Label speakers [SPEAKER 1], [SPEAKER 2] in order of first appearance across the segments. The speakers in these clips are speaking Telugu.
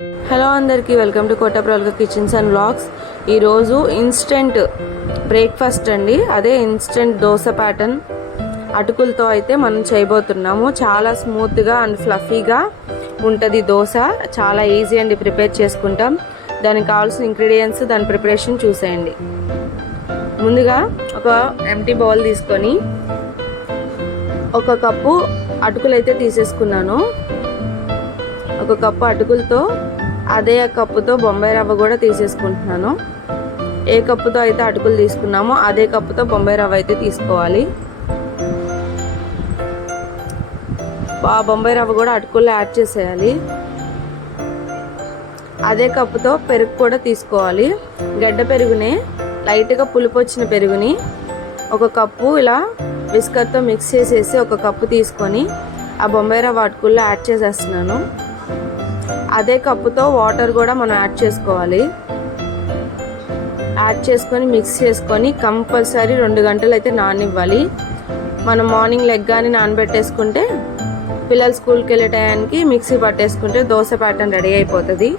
[SPEAKER 1] హలో అందరికీ వెల్కమ్ టు కోటప్రల్క కిచెన్స్ అండ్ బ్లాగ్స్ ఈరోజు ఇన్స్టెంట్ బ్రేక్ఫాస్ట్ అండి. అదే ఇన్స్టెంట్ దోశ ప్యాటర్న్ అటుకులతో అయితే మనం చేయబోతున్నాము. చాలా స్మూత్గా అండ్ ఫ్లఫీగా ఉంటుంది దోశ. చాలా ఈజీ అండి ప్రిపేర్ చేసుకుంటాం. దానికి కావాల్సిన ఇంగ్రీడియంట్స్ దాని ప్రిపరేషన్ చూసేయండి. ముందుగా ఒక ఎంటీ బౌల్ తీసుకొని ఒక కప్పు అటుకులు అయితే తీసేసుకున్నాను. ఒక కప్పు అటుకులతో అదే కప్పుతో బొంబాయి రవ్వ కూడా తీసేసుకుంటున్నాను. ఏ కప్పుతో అయితే అటుకులు తీసుకున్నామో అదే కప్పుతో బొంబాయి రవ్వ అయితే తీసుకోవాలి. ఆ బొంబాయి రవ్వ కూడా అటుకుల్లో యాడ్ చేసేయాలి. అదే కప్పుతో పెరుగు కూడా తీసుకోవాలి. గడ్డ పెరుగునే లైట్గా పులుపు వచ్చిన పెరుగుని ఒక కప్పు ఇలా బిస్కట్తో మిక్స్ చేసేసి ఒక కప్పు తీసుకొని ఆ బొంబాయి రవ్వ అటుకుల్లో యాడ్ చేసేస్తున్నాను. అదే కప్పుతో వాటర్ కూడా మనం యాడ్ చేసుకోవాలి. యాడ్ చేసుకొని మిక్స్ చేసుకొని కంపల్సరీ రెండు గంటలు అయితే నాననివ్వాలి మనం మార్నింగ్ లెగ్ కానీ నానబెట్టేసుకుంటే పిల్లలు స్కూల్కి వెళ్ళే టయానికి మిక్సీ పట్టేసుకుంటే దోశ ప్యాటర్న్ రెడీ అయిపోతుంది.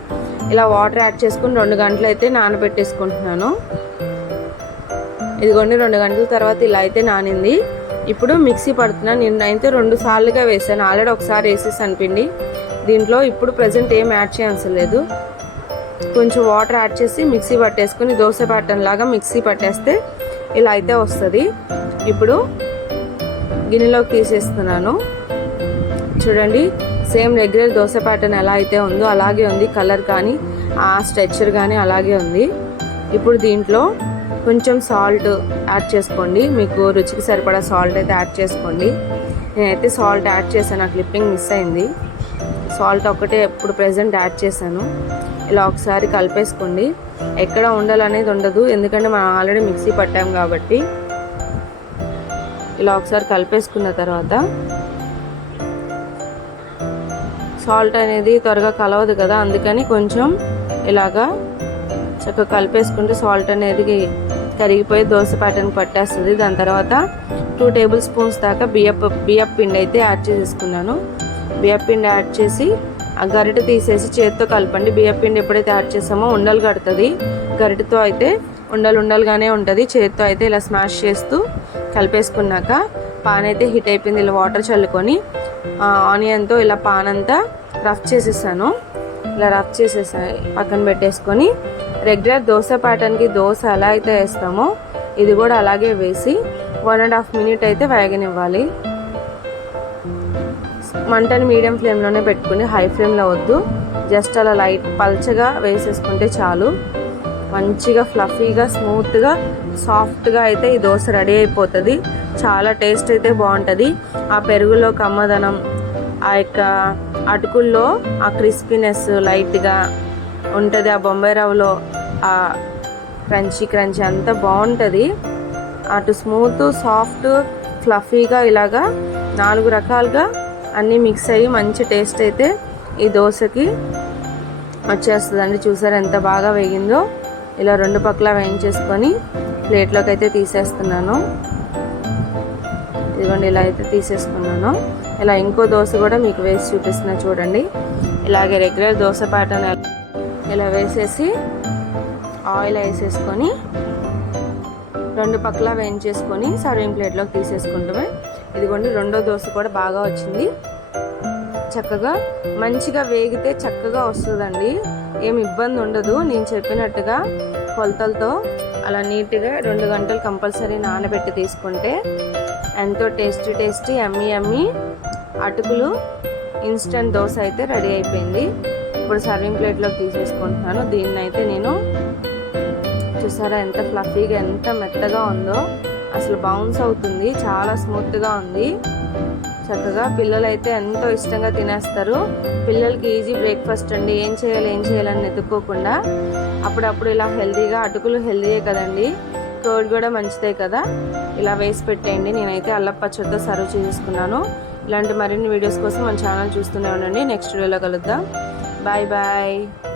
[SPEAKER 1] ఇలా వాటర్ యాడ్ చేసుకుని రెండు గంటలు అయితే నానబెట్టేసుకుంటున్నాను. ఇదిగోండి రెండు గంటల తర్వాత ఇలా అయితే నానింది. ఇప్పుడు మిక్సీ పడుతున్నాను నేను అయితే రెండు సార్లుగా వేసాను. ఆల్రెడీ ఒకసారి వేసేసాను పిండి. దీంట్లో ఇప్పుడు ప్రజెంట్ ఏం యాడ్ చేయాల్సలేదు లేదు. కొంచెం వాటర్ యాడ్ చేసి మిక్సీ పట్టేసుకుని దోశ ప్యాటర్న్ లాగా మిక్సీ పట్టేస్తే ఇలా అయితే వస్తుంది. ఇప్పుడు గిన్నెలోకి తీసేస్తున్నాను. చూడండి సేమ్ రెగ్యులర్ దోశ ప్యాటర్న్ ఎలా అయితే ఉందో అలాగే ఉంది. కలర్ కానీ ఆ స్ట్రెచ్చర్ కానీ అలాగే ఉంది. ఇప్పుడు దీంట్లో కొంచెం సాల్ట్ యాడ్ చేసుకోండి. మీకు రుచికి సరిపడా సాల్ట్ అయితే యాడ్ చేసుకోండి. నేనైతే సాల్ట్ యాడ్ చేశాను. ఆ క్లిప్పింగ్ మిస్ అయింది. సాల్ట్ ఒక్కటే ఇప్పుడు ప్రెసెంట్ యాడ్ చేశాను. ఇలా ఒకసారి కలిపేసుకోండి. ఎక్కడ ఉండాలనేది ఉండదు. ఎందుకంటే మనం ఆల్రెడీ మిక్సీ పట్టాం కాబట్టి. ఇలా ఒకసారి కలిపేసుకున్న తర్వాత సాల్ట్ అనేది త్వరగా కలవదు కదా. అందుకని కొంచెం ఇలాగా చక్కగా కలిపేసుకుంటే సాల్ట్ అనేది కరిగిపోయి దోశ ప్యాటర్న్ పట్టేస్తుంది. దాని తర్వాత టూ టేబుల్ స్పూన్స్ దాకా బియ్యపు బియ్యపు పిండి అయితే యాడ్ చేసేసుకున్నాను. బియ్యపిండి యాడ్ చేసి ఆ గరిటె తీసేసి చేతితో కలపండి. బియ్యపిండి ఎప్పుడైతే యాడ్ చేసామో ఉండలు కడుతుంది. గరిటెతో అయితే ఉండలు ఉండలుగానే ఉంటుంది. చేతితో అయితే ఇలా స్మాష్ చేస్తూ కలిపేసుకున్నాక పాన్ అయితే హీట్ అయిపోయింది. ఇలా వాటర్ చల్లుకొని ఆనియన్తో ఇలా పాన్ అంతా రఫ్ చేసేసాను. ఇలా రఫ్ చేసేసా పక్కన పెట్టేసుకొని రెగ్యులర్ దోశ ప్యాటర్న్కి దోశ ఎలా అయితే వేస్తామో ఇది కూడా అలాగే వేసి వన్ అండ్ హాఫ్ మినిట్ అయితే వేగనివ్వాలి. మంటని మీడియం ఫ్లేమ్లోనే పెట్టుకుని హై ఫ్లేమ్లో వద్దు. జస్ట్ అలా లైట్ పల్చగా వేసేసుకుంటే చాలు. మంచిగా ఫ్లఫీగా స్మూత్గా సాఫ్ట్గా అయితే ఈ దోశ రెడీ అయిపోతుంది. చాలా టేస్ట్ అయితే బాగుంటుంది. ఆ పెరుగులో కమ్మదనం ఆ యొక్క అటుకుల్లో ఆ క్రిస్పీనెస్ లైట్గా ఉంటుంది. ఆ బొంబాయి రవ్వలో ఆ క్రంచీ క్రంచీ అంతా బాగుంటుంది. అటు స్మూత్ సాఫ్ట్ ఫ్లఫీగా ఇలాగా నాలుగు రకాలుగా అన్నీ మిక్స్ అయ్యి మంచి టేస్ట్ అయితే ఈ దోశకి వచ్చేస్తుందండి. చూసారు ఎంత బాగా వేగిందో. ఇలా రెండు పక్కల వేయించేసుకొని ప్లేట్లోకి అయితే తీసేస్తున్నాను. ఇదిగోండి ఇలా అయితే తీసేసుకున్నాను. ఇలా ఇంకో దోశ కూడా మీకు వేసి చూపిస్తున్నా చూడండి. ఇలాగే రెగ్యులర్ దోశ ప్యాటర్న్ ఇలా వేసేసి ఆయిల్ వేసేసుకొని రెండు పక్కల వేయించేసుకొని సర్వింగ్ ప్లేట్లోకి తీసేసుకుంటామే. ఇదిగోండి రెండో దోశ కూడా బాగా వచ్చింది. చక్కగా మంచిగా వేగితే చక్కగా వస్తుందండి. ఏం ఇబ్బంది ఉండదు. నేను చెప్పినట్టుగా కొలతలతో అలా నీట్గా రెండు గంటలు కంపల్సరీ నానబెట్టి తీసుకుంటే ఎంతో టేస్టీ టేస్టీ అమ్మి అమ్మి అటుకులు ఇన్స్టెంట్ దోశ అయితే రెడీ అయిపోయింది. ఇప్పుడు సర్వింగ్ ప్లేట్లోకి తీసేసుకుంటున్నాను. దీన్ని అయితే నేను చూసారా ఎంత ఫ్లఫీగా ఎంత మెత్తగా ఉందో. అసలు బౌన్స్ అవుతుంది చాలా స్మూత్గా ఉంది. చక్కగా పిల్లలు అయితే ఎంతో ఇష్టంగా తినేస్తారు. పిల్లలకి ఈజీ బ్రేక్ఫాస్ట్ అండి. ఏం చేయాలి ఏం చేయాలని ఎత్తుక్కోకుండా అప్పుడప్పుడు ఇలా హెల్తీగా అటుకులు హెల్తీయే కదండి. తోడు కూడా మంచిదే కదా. ఇలా వేసి పెట్టేయండి. నేనైతే అల్లం పచ్చడితో సర్వ్ చేసుకున్నాను. ఇలాంటి మరిన్ని వీడియోస్ కోసం మన ఛానల్ చూస్తూనే ఉండండి. నెక్స్ట్ వీడియోలో కలుద్దాం. Bye bye